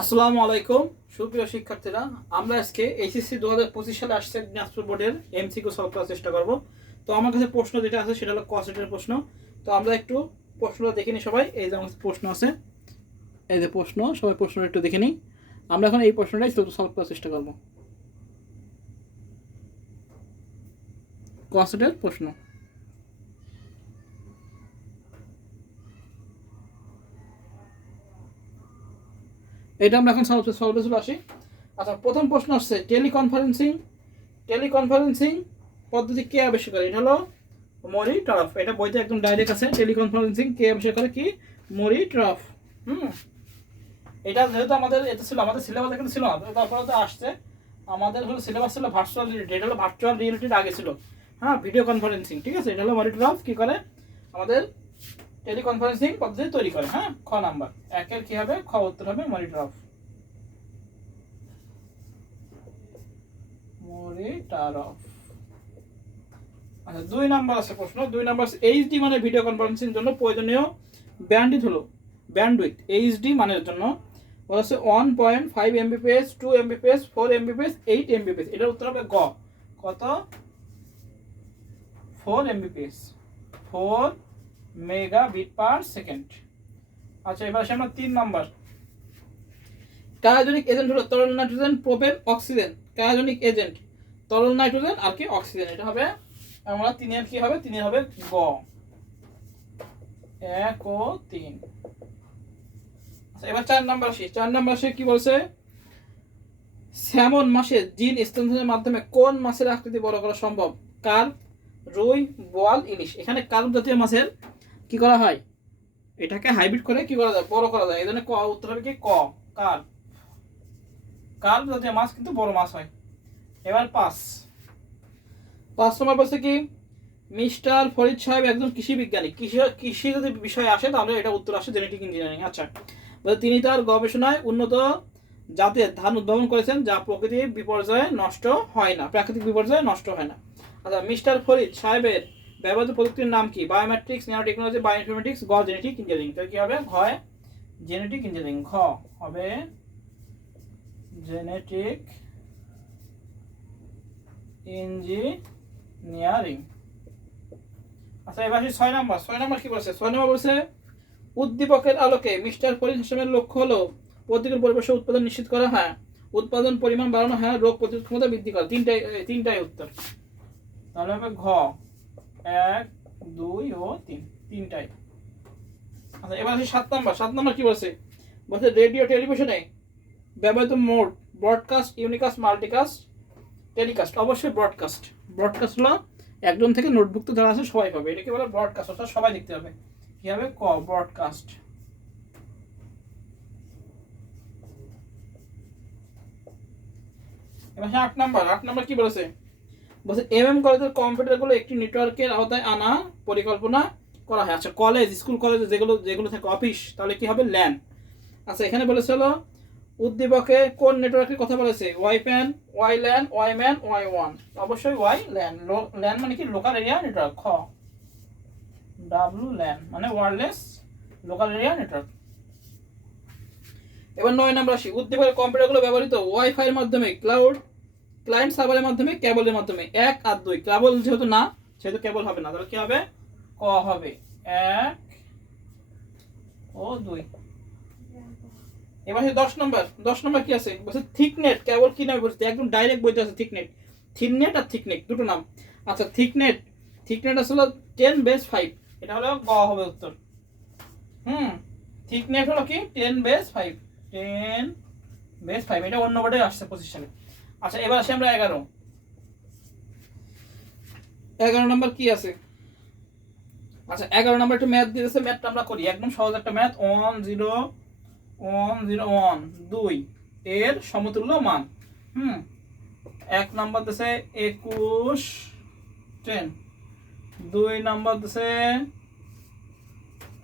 আসসালামু আলাইকুম। সুপ্রিয় শিক্ষার্থীরা, আমরা আজকে এইচএসসি দু হাজার পঁচিশ সালে আসছে দিনাজপুর বোর্ডের এমসিকিউ সলভ করার চেষ্টা করব। তো আমার কাছে প্রশ্ন যেটা আছে, সেটা হলো কসেটের প্রশ্ন। তো আমরা একটু প্রশ্নটা দেখে নিই সবাই। এই যে আমার প্রশ্ন আছে। এই যে প্রশ্ন, সবাই প্রশ্নটা একটু দেখে নিই। আমরা এখন এই প্রশ্নটাই সলভ করার চেষ্টা করব। কসেটের প্রশ্ন। এটা আমরা এখন সলভ সলভে চলে আসি। আচ্ছা প্রথম প্রশ্ন আসছে, টেলিকনফারেন্সিং টেলিকনফারেন্সিং পদ্ধতি কে আবিষ্কার? করে এটা হলো মরি ট্রাফ। এটা বইতে একদম ডাইরেক্ট আছে, টেলিকনফারেন্সিং কে আবিষ্কার করে কি? মরি ট্রাফ। হুম। এটা যেহেতু আমাদের, এটা ছিল, আমাদের সিলেবাস এখানে ছিল না তারপরে তো আসছে। আমাদের হলো সিলেবাস ছিল ভার্চুয়াল রিয়েলিটি এটা হলো ভার্চুয়াল রিয়েলিটির আগে ছিল। হ্যাঁ ভিডিও কনফারেন্সিং ঠিক আছে? এটা হলো মরি ট্রাফ, কি করে? আমাদের টেলিকনফারেন্সিং পদ্ধতি তৈরি করে হ্যাঁ? খ নাম্বার। একের কি হবে? খ উত্তর হবে মনিটর অফ। Monitor of. আচ্ছা দুই নাম্বার আছে প্রশ্ন। দুই নাম্বার এইচডি মানে ভিডিও কনফারেন্সিং জন্য প্রয়োজনীয় ব্যান্ডউইথ হলো। ব্যান্ডউইথ এইচডি মানের জন্য। ওটা হচ্ছে one point five Mbps two Mbps four Mbps eight Mbps এটার উত্তর হবে গ। কত? Four Mbps four mega bit per second আচ্ছা এবার আমরা তিন নাম্বার। কার্বনিক এজেন্ট হলো তরল nitrogen propane oxygen carbonic agent তরল নাইট্রোজেন আর কি অক্সিজেন এটা হবে আমরা তিনের কি হবে? তিনের হবে গ। এক ও তিন। আচ্ছা এবার চার নাম্বার আসি। চার নাম্বার আসে কি বলছে? স্যামন মাসের জিন স্থানান্তরের মাধ্যমে কোন মাছের আকৃতি বড় করা সম্ভব? কার? রুই, বোয়াল, ইলিশ। এখানে কার্প জাতীয় মাছের কি করা হয়? এটাকে হাইব্রিড করে কি করা যায়? বড় করা যায়। এই জন্য ক, উত্তর হবে কি ক কার কার জাতীয় মাছ কিন্তু বড় মাছ হয়। এবার পাঁচ। পাঁচ নম্বর বলছে কি? মিস্টার ফরিদ সাহেব একজন কৃষি বিজ্ঞানী। কৃষি কৃষি যদি বিষয় আসে, তাহলে এটা উত্তর আসে জেনেটিক ইঞ্জিনিয়ারিং আচ্ছা। তিনি তার গবেষণায় উন্নত জাতের ধান উদ্ভাবন করেছেন, যা প্রকৃতির বিপর্যয়ে নষ্ট হয় না। প্রাকৃতিক বিপর্যয়ে নষ্ট হয় না। আচ্ছা মিস্টার ফরিদ সাহেবের ব্যবহৃত প্রযুক্তির নাম কি? বায়োমেট্রিক্স ন্যানো টেকনোলজি বায়োইনফরমেটিক্স গ জেনেটিক ইঞ্জিনিয়ারিং তাহলে কি হবে? ঘয় জেনেটিক ইঞ্জিনিয়ারিং ঘ হবে জেনেটিক ইঞ্জিনিয়ারিং আচ্ছা এবার ছয় নম্বর। ছয় নম্বর কি বলছে? ছয় নম্বর বলছে, উদ্দীপকের আলোকে মিস্টার হাসানের লক্ষ্য হলো প্রতিকূল পরিবেশে উৎপাদন নিশ্চিত করা। হয়, উৎপাদন পরিমাণ বাড়ানো। হয়, রোগ প্রতিরোধ ক্ষমতা বৃদ্ধি করা। তিনটাই তিনটাই উত্তর। তাহলে হবে ঘ। এক, দুই ও তিন। তিনটাই। আচ্ছা এবার আসি সাত নম্বর। সাত নম্বর কি বলছে? বলছে রেডিও, টেলিভিশনে ব্যবহৃত mode broadcast unicast multicast telecast অবশ্যই ব্রডকাস্ট ব্রডকাস্ট হলো একজন থেকে নোটবুক তো যারা আছে সবাই পাবে। এটাকে বলে ব্রডকাস্ট অর্থাৎ সবাই দেখতে হবে কি হবে? ক ব্রডকাস্ট এবার আট নাম্বার। আট নাম্বার কি বলেছে? বলছে এম এম কলেজের কম্পিউটারগুলো একটি নেটওয়ার্কের আওতায় আনা পরিকল্পনা করা হয়। আচ্ছা কলেজ, স্কুল, কলেজে যেগুলো যেগুলো থাকে, অফিস, তাহলে কি হবে? ল্যান আচ্ছা এখানে বলেছে হলো, উদ্দীপকে কোন নেটওয়ার্কের কথা বলেছে? Y PAN Y LAN Y MAN Y one অবশ্যই ওয়াই ল্যান ল্যান মানে কি? লোকাল এরিয়া নেটওয়ার্ক খ। ডাব্লু ল্যান মানে ওয়ারলেস লোকাল এরিয়া নেটওয়ার্ক এবার নয় নাম্বার আসি। উদ্দীপকের কম্পিউটারগুলো ব্যবহৃত ওয়াইফাইয়ের মাধ্যমে ক্লাউড ক্লায়েন্ট সার্ভারের মাধ্যমে কেবলের মাধ্যমে। এক আর দুই। কেবল যেহেতু না, সেহেতু কেবল হবে না। তাহলে কি হবে? ক হবে। এক ও দুই। এবার দশ নম্বর। দশ নম্বর কি আছে? বলছে থিকনেট কেবল কি নামে বলছে একদম ডাইরেক্ট বইতে আছে থিকনেট থিকনেট আর থিকনেট দুটো নাম। আচ্ছা থিকনেট থিকনেট আসলে টেন বেস ফাইভ এটা হলো গ হবে উত্তর। হুম। থিকনেট হলো কি? Ten base five ten base five এটা অন্য বোর্ডে আসছে সালে আচ্ছা এবার আসি আমরা এগারো। এগারো নম্বর কি আছে? আচ্ছা এগারো নম্বর একটা ম্যাথ দিয়েছে ম্যাথটা আমরা করি। একদম সহজ একটা math one zero one zero one দুই। এর সমতুল্য মান। হুম? এক নম্বর দিছে একুশ টেন দুই নম্বর দিছে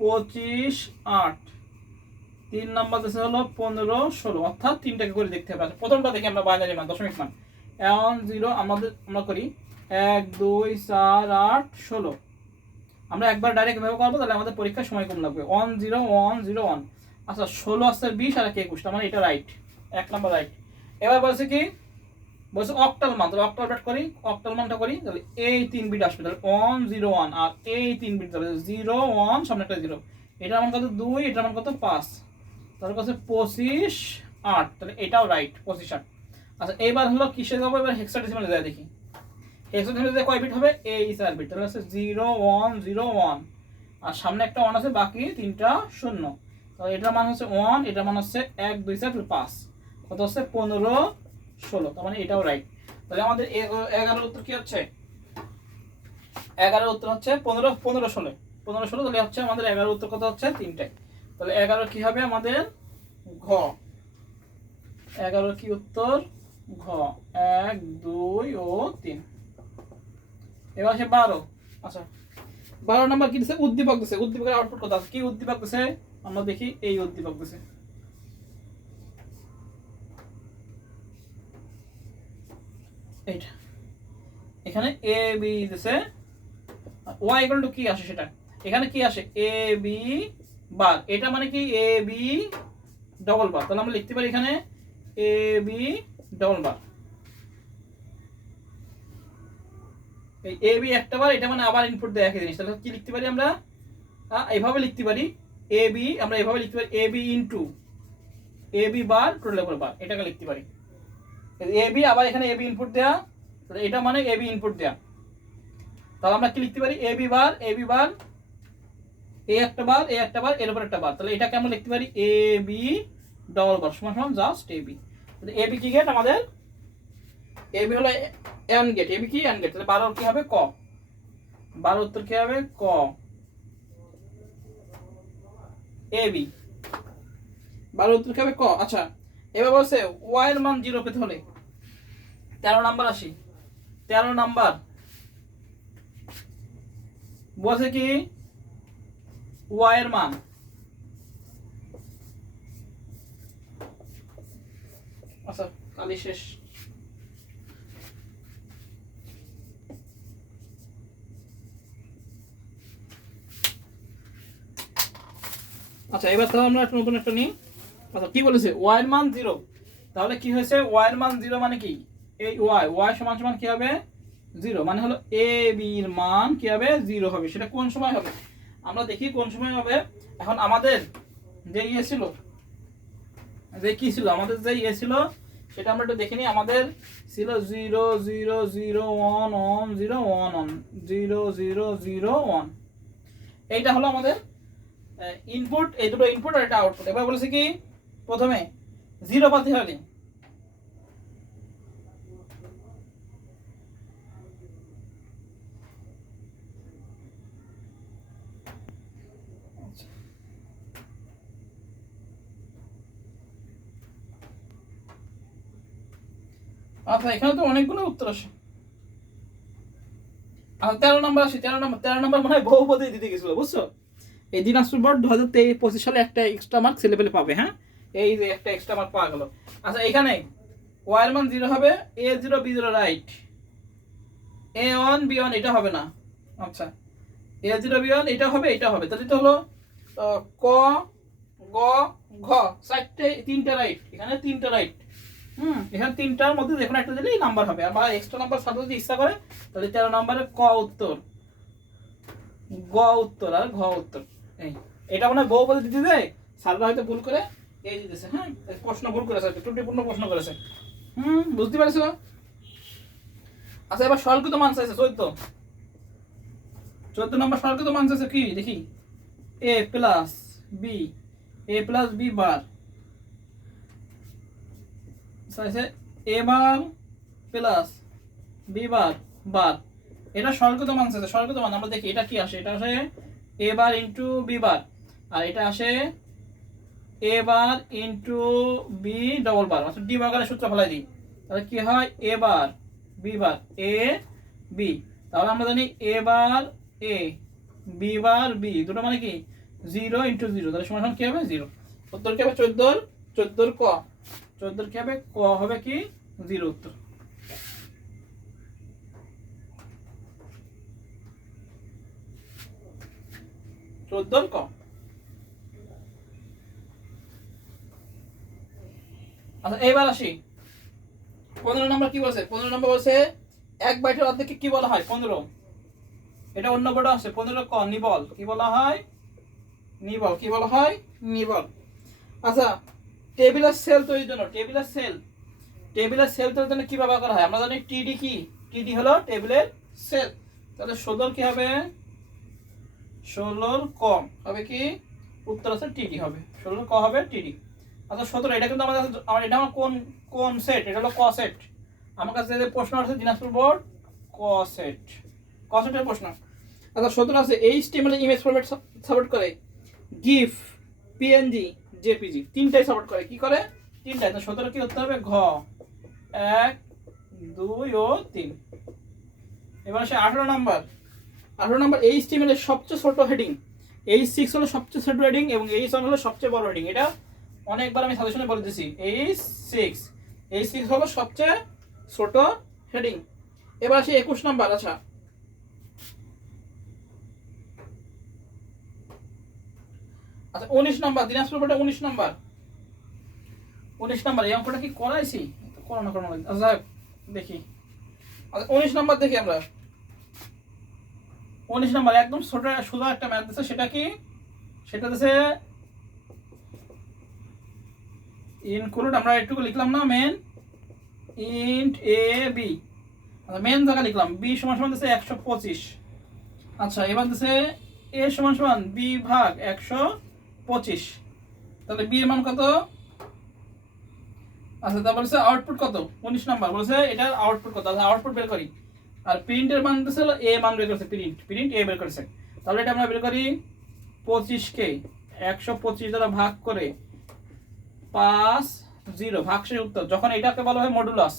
পঁচিশ আট। তিন নাম্বার দেশে হলো পনেরো ষোলো। অর্থাৎ তিনটাকে করে দেখতে হবে। আচ্ছা, প্রথমটা দেখি আমরা বাইনারি মান দশমিক মান। ওয়ান জিরো আমাদের আমরা করি এক দুই চার আট ষোলো। আমরা একবার ডাইরেক্ট ব্যবহার করব তাহলে আমাদের পরীক্ষার সময় কম লাগবে। One zero one zero one আচ্ছা ষোলো আসছে বিশ আর একে একুশ মানে এটা রাইট এক নাম্বার রাইট এবার বলছে কি? বলছে অক্টাল মান তাহলে অক্টাল ব্যাট করি অক্টাল মানটা করি তাহলে এই তিন বিট আসবে। তাহলে ওয়ান জিরো ওয়ান আর এই তিন বিট তাহলে জিরো ওয়ান সামনে একটা জিরো এটার মান কত? দুই এটার মান কত? পাঁচ। তাহলে কাছে পঁচিশ আট। তাহলে এটাও রাইট পঁচিশ আট। আচ্ছা এবার হলো কিসে যাব এবার হেক্সাডেসিমালে যায় দেখি। হেক্সাডেসিমালে কয় বিট হবে? এই চার বিট তাহলে হচ্ছে জিরো ওয়ান জিরো ওয়ান আর সামনে একটা ওয়ান আছে, বাকি তিনটা শূন্য। তাহলে এটার মান হচ্ছে ওয়ান এটার মান হচ্ছে এক, দুই, চার পাঁচ। কত হচ্ছে? পনেরো, ষোলো। তার মানে এটাও রাইট তাহলে আমাদের এগারোর উত্তর কি হচ্ছে? এগারোর উত্তর হচ্ছে পনেরো পনেরো, ষোলো। পনেরো, ষোলো, তাহলে হচ্ছে আমাদের এগারোর উত্তর কত হচ্ছে? তিনটে তাহলে এগারো কি হবে আমাদের? ঘ। এগারো কি উত্তর? ঘ। এক, দুই ও তিন। এবার আসে বারো। আচ্ছা। বারো নাম্বার কি দিছে? উদ্দীপক দিছে। উদ্দীপকের আউটপুট আছে? কি উদ্দীপক দিছে? আমরা দেখি এই উদ্দীপক দিছে। এইটা। এখানে এ বি দিছে। ওয়াই ইকুয়াল টু কি আসে সেটা? এখানে কি আসে? এ বি বার এটা মানে কি? এ বি ডবল বার তাহলে আমরা লিখতে পারি এখানে এ বি ডবল বার এই এ বি একটা বার এটা মানে আবার ইনপুট দেয় একই জিনিস। তাহলে কি লিখতে পারি আমরা? এইভাবে লিখতে পারি। এ বি আমরা এভাবে লিখতে পারি। A B into A B bar total উপর বার এটাকে লিখতে পারি। এ বি আবার এখানে এ বি ইনপুট দেয়া। তাহলে এটা মানে এ বি ইনপুট দেয়া। তাহলে আমরা কি লিখতে পারি? A B bar A B bar এ একটা বার এ একটা বার এর উপর একটা বার তাহলে এটাকে আমরা লিখতে পারি এ বি ডবল বার সমান সমান just A B A B কি গেট আমাদের এ বি হলো এন গেট এ বি কি? এন গেট তাহলে বারোর কি হবে? ক। বারো উত্তর কি হবে? ক। এ বি বারো উত্তর কি হবে? ক। আচ্ছা এবার বলছে ওয়াই এর মান জিরো পেতে হলে তেরো নাম্বার আসি। তেরো নাম্বার। বলছে কি? ওয়াই মান? আচ্ছা কালি শেষ। আচ্ছা এবার তাহলে আমরা নতুন একটা নিই। আচ্ছা কি বলেছে? ওয়াই মান জিরো তাহলে কি হয়েছে? ওয়াই মান জিরো মানে কি? এই ওয়াই ওয়াই সমান সমান কি হবে? জিরো মানে হলো এ বির মান কি হবে? জিরো হবে। সেটা কোন সময় হবে? আমরা দেখি কোন সময় হবে। এখন আমাদের যে ইয়ে ছিল, যে কি ছিল, আমাদের যে ইয়ে ছিল, সেটা আমরা একটু দেখে নিই। আমাদের ছিল zero zero zero, one one, zero, one one, zero zero zero, one. এইটা হলো আমাদের ইনপুট এই দুটো ইনপুট আর এটা আউটপুট এবার বলেছে কি, প্রথমে, জিরো পাতি হলে আচ্ছা এখানে তো অনেকগুলো উত্তর আসে আচ্ছা তেরো নম্বর আসি, তেরো নম্বর তেরো নম্বর মনে হয় বহুপদে দিতে গেছিল, বুঝছ? এই দিনাজপুর বোর্ড দু হাজার তেইশ পঁচিশ সালে একটা এক্সট্রা মার্ক ছেলেপেলে পাবে হ্যাঁ? এই যে একটা এক্সট্রা মার্ক পাওয়া গেল। আচ্ছা এখানে ওয়ার মান জিরো হবে A zero B zero right A one B one এটা হবে না। আচ্ছা এ জিরো বি ওয়ান এটা হবে এটা হবে। তাহলে তো হলো ক, গ, ঘ, চারটে, তিনটা রাইট এখানে তিনটা রাইট হুম। এখানে তিনটার মধ্যে যে কোনো একটা দিলেই নাম্বার হবে। আর এক্সট্রা নাম্বার সাথে যদি ইচ্ছা করে, তাহলে তেরো নম্বরে ক উত্তর। গ উত্তর আর ঘ উত্তর। এই, এটা মনে হয় বহুপদে দিতে দেয় স্যাররা হয়তো ভুল করে এই দিতেছে হ্যাঁ? প্রশ্ন ভুল করেছে, ত্রুটিপূর্ণ প্রশ্ন করেছে। হুম, বুঝতে পারছ? আচ্ছা এবার সরকৃত মান চাইছে চোদ্দ চোদ্দ নম্বর সরকৃত মান চাইছে কি? দেখি। A plus B, A plus B bar. চাইছে এ বার প্লাস বি বার বার। এটা সরকৃত মান চাইছে সরকৃত মান, আমরা দেখি, এটা কি আসে? এটা আসে এ বার ইন্টু বি বার। আর এটা আসে A bar into B double bar. অর্থাৎ ডি বাগানের সূত্র ফেলাই দিই। তাহলে কি হয়? A bar, B bar, A, B. তাহলে আমরা জানি এ বার, এ, বি বার, বি। দুটো মানে কি? Zero into zero. তাহলে সমান কি হবে? জিরো। উত্তর কি হবে? চোদ্দোর চোদ্দোর ক। চোদ্দোর কি হবে? ক হবে কি? জিরো উত্তর। চোদ্দোর ক? আচ্ছা এইবার আসি। পনেরো নম্বর কি বলছে? পনেরো নম্বর বলছে, এক বাইটের অর্ধেককে কি বলা হয়? পনেরো। এটা অন্য বোর্ডে আছে। পনেরো ক, নিবল। কি বলা হয়? নিবল। কি বলা হয়? নিবল। আচ্ছা টেবিলের সেল তৈরির জন্য টেবিলের সেল টেবিলের সেল তৈরির জন্য কি ব্যবহার করা হয়? আমরা জানি টিডি কি? টিডি হলো টেবিলের সেল তাহলে ষোলোর কি হবে? ষোলোর কম হবে কি? উত্তর আছে টিডি হবে। ষোলোর ক হবে টিডি আচ্ছা সতেরো, এটা কিন্তু আমাদের আমার এটা আমার কোন কোন সেট এটা হলো ক সেট আমার কাছে যে প্রশ্ন আছে, দিনাজপুর বোর্ড, ক সেট ক সেটের প্রশ্ন। আচ্ছা সতেরো আছে এইচ টি মানে ইমেজ ফরম্যাট সাপোর্ট করে। গিফ পিএনজি জেপিজি, তিনটাই সাপোর্ট করে। কি করে? তিনটাই। তো সতেরো কি করতে হবে? ঘ। এক, দুই ও তিন। এবার আসে আঠারো নাম্বার। আঠারো নাম্বার এইচ টি মানে সবচেয়ে ছোট হেডিং এইচ সিক্স হলো সবচেয়ে ছোট হেডিং এবং এইচ ওয়ান হলো সবচেয়ে বড় হেডিং এটা অনেকবার আমি সাজেশনে বলে দিয়েছি এইচ সিক্স এইচ সিক্স হলো সবচেয়ে ছোট হেডিং এবার আসি একুশ নাম্বার। আচ্ছা আচ্ছা উনিশ নাম্বার, দিনাজপুর উনিশ নাম্বার। উনিশ নাম্বার, এই অঙ্কটা কি করাইছি? করো না করো না। আচ্ছা দেখি। আচ্ছা উনিশ নাম্বার দেখি আমরা। উনিশ নাম্বার, একদম ছোট একটা ম্যাথ দিচ্ছে সেটা কি? সেটা দিচ্ছে ইনক্লুড আমরা একটুকু লিখলাম না মেন ইন্ট এ বি আচ্ছা মেন জায়গা লিখলাম বি সমান সমান দিচ্ছে একশো পঁচিশ। আচ্ছা এবার দিচ্ছে এ সমান সমান বি ভাগ একশো পঁচিশ। তাহলে বি এর মান কত? আচ্ছা তারপর হচ্ছে আউটপুট কত? উনিশ নাম্বার। বলছে এটার আউটপুট কত? আউটপুট বের করি। আর প্রিন্টের মান দিচ্ছে এ মান বের করেছে প্রিন্ট প্রিন্ট এ বের করেছে। তাহলে এটা আমরা বের করি পঁচিশকে। একশো পঁচিশ দ্বারা ভাগ করে পাঁচ, জিরো। ভাগশেষ উত্তর। যখন এটাকে বলা হয় মডুলাস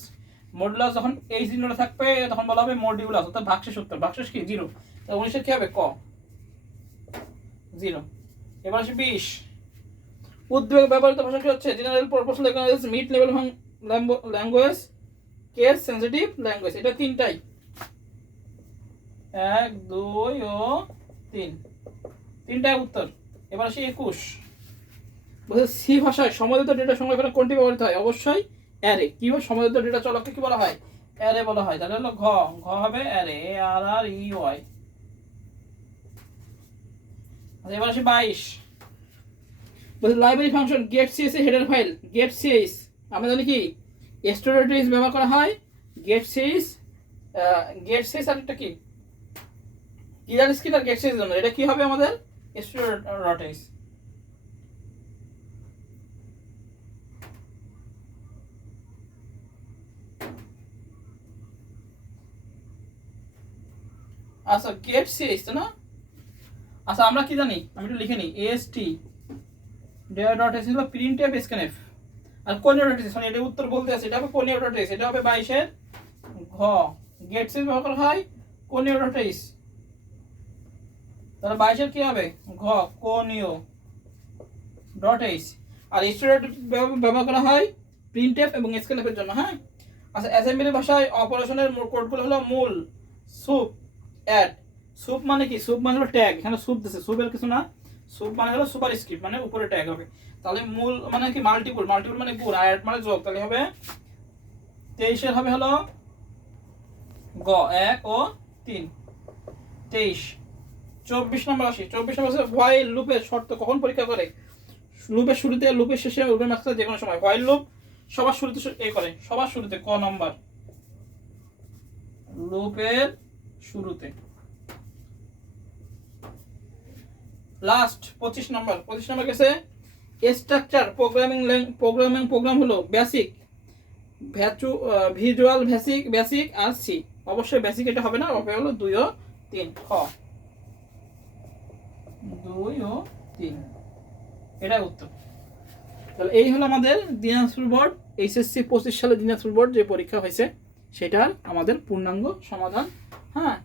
মডুলাস যখন এই চিহ্নটা থাকবে, তখন বলা হবে মডিউলাস অর্থাৎ ভাগশেষ উত্তর। ভাগশেষ কি? জিরো। উনিশের কি হবে? ক? জিরো। এবার আসে বিশ। উদ্বেগ ব্যবহৃত ভাষা হচ্ছে? General purpose language mid level language case sensitive language এটা তিনটাই। এক, দুই ও তিন। তিনটাই উত্তর। এবার আসি একুশ। বলছে, সি ভাষায় সমন্বিত ডেটা সংরক্ষণে কোনটি ব্যবহৃত হয়? অবশ্যই অ্যারে কীভাবে সমন্বিত ডেটা চলককে কি বলা হয়? অ্যারে বলা হয়। তাহলে হলো ঘ। ঘ হবে অ্যারে আর আর ই ওয়াই এবার আসি বাইশ। লাইব্রেরি ফাংশন গেট সিএস এর হেডার ফাইল গেট সিএস আমরা জানি কি? স্টোরেজ ব্যবহার করা হয় গেট সিএস গেট সিএস আর একটা কি? কিলার স্কিল আর গেট সিএস জন্য? এটা কি হবে আমাদের? স্টোরেজ আচ্ছা গেট সিএস তো না? আচ্ছা আমরা কি জানি? আমি একটু লিখে নিই। এস টি ডট এস হলো প্রিন্ট এফ স্ক্যান এফ আর কোনিও ডট এস এটা উত্তর বলতে আছে। এটা হবে কোনিও ডট এস এটা হবে বাইশের ঘ। গেট সিএস ব্যবহার করা হয় কোনিও ডট এস তাহলে বাইশের কি হবে? ঘ কোনিও ডট এস আর স্টুডেন্ট ব্যবহার করা হয় প্রিন্ট এফ এবং স্ক্যান এর জন্য হ্যাঁ? আচ্ছা অ্যাসেম্বলি ভাষায় অপারেশনের কোডগুলো হলো মূল সুপ অ্যাড সুপ মানে কি? সুপ মানে হলো ট্যাগ এখানে সুপ দিছে। সুপের কিছু না। সুপ মানে হলো সুপার স্ক্রিপ্ট মানে উপরে ট্যাগ হবে। তাহলে মূল মানে কি? মাল্টিপুল মাল্টিপুল মানে গুণ। আর মানে যোগ। তাহলে হবে তেইশের হবে হলো গ, এক ও তিন। তেইশ। চব্বিশ নম্বর আসি। চব্বিশ নম্বর আছে হোয়াইল লুপের শর্ত কখন পরীক্ষা করে? লুপের শুরুতে লুপের শেষে লুপের মাঝখানে যে কোনো সময়। হোয়াইল লুপ সবার শুরুতে এ করে। সবার শুরুতে ক নম্বর? লুপের শুরুতে। লাস্ট পঁচিশ নম্বর পঁচিশ নম্বর গেছে। স্ট্রাকচার প্রোগ্রামিং প্রোগ্রামিং প্রোগ্রাম হলো বেসিক ভ্যাচু ভিজুয়াল বেসিক বেসিক আর সি অবশ্যই বেসিক এটা হবে না হবে হলো দুই ও তিন, খ। দুই ও তিন। এটাই উত্তর। তাহলে এই হলো আমাদের দিনাজপুর বোর্ড এইচএসসি পঁচিশ সালে দিনাজপুর বোর্ড যে পরীক্ষা হয়েছে, সেটার আমাদের পূর্ণাঙ্গ সমাধান। হ্যাঁ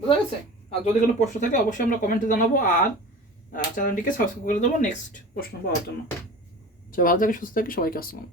বোঝা গেছে? আর যদি কোনো প্রশ্ন থাকে, অবশ্যই আমরা কমেন্টে জানাব আর চ্যানেলটিকে সাবস্ক্রাইব করে দেবো নেক্সট প্রশ্ন পাওয়ার জন্য। আচ্ছা ভালো থাকে, সুস্থ থাকে, সবাইকে আসলাম